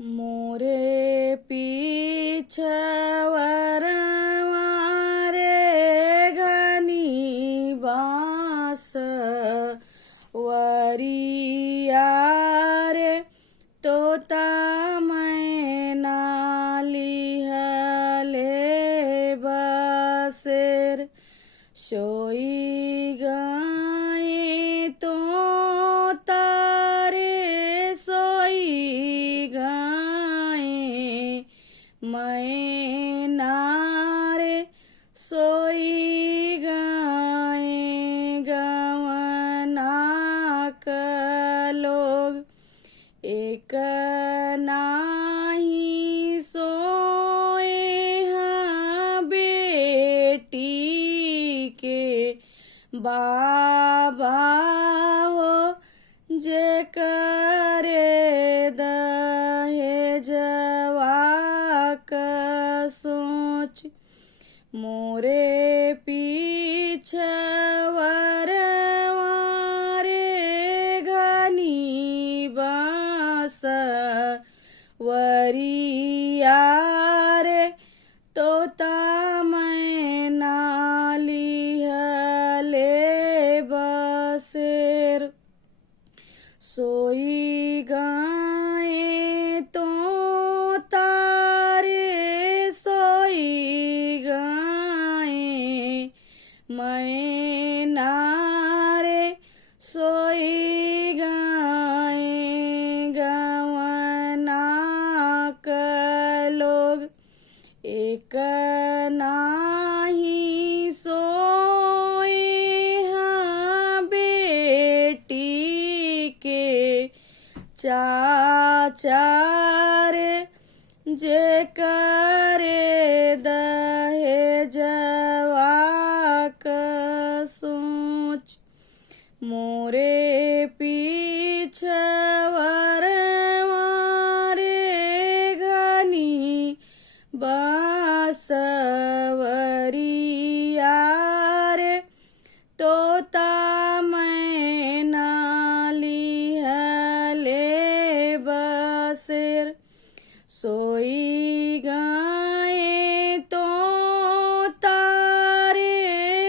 मोरे पीछवर मारे घनी बास वरिया रे तोता मैना लिहले बसेर सोई गाए तो तारे सोई गाए मैं नारे सोई गाए गवना लोग एक नाही सोए हाँ बेटी के बाबा हो जे करे दहेजवा का सोच मोरे पीछवर मारे घनी बास वरिया रे तोता मैना लिहले बसेर सोई गाए तो तारे सोई गाए मैं नारे सोई गाए गवना लोग एक नाही सोए हाँ बेटी के चाचा रे जे करे दहेजवा का सोच मोरे पीछवर मारे घनी बासवरिया रे तोता मैना लिहले बसेर सोई गाए तो तारे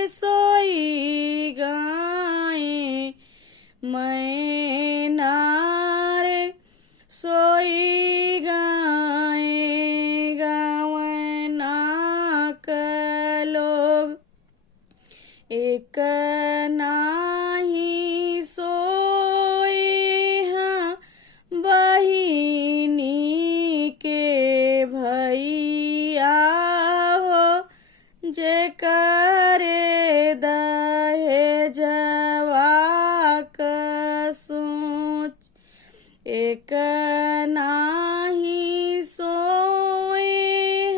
सोई गाए मैं नारे सोई गाए गवना लोग एक नाही सोए हाँ बहिनी के भैया हो जे करे दहेजवा का सोच एक नाही सोए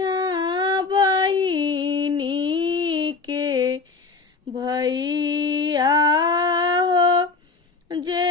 हाँ बहिनी के भैया हो जे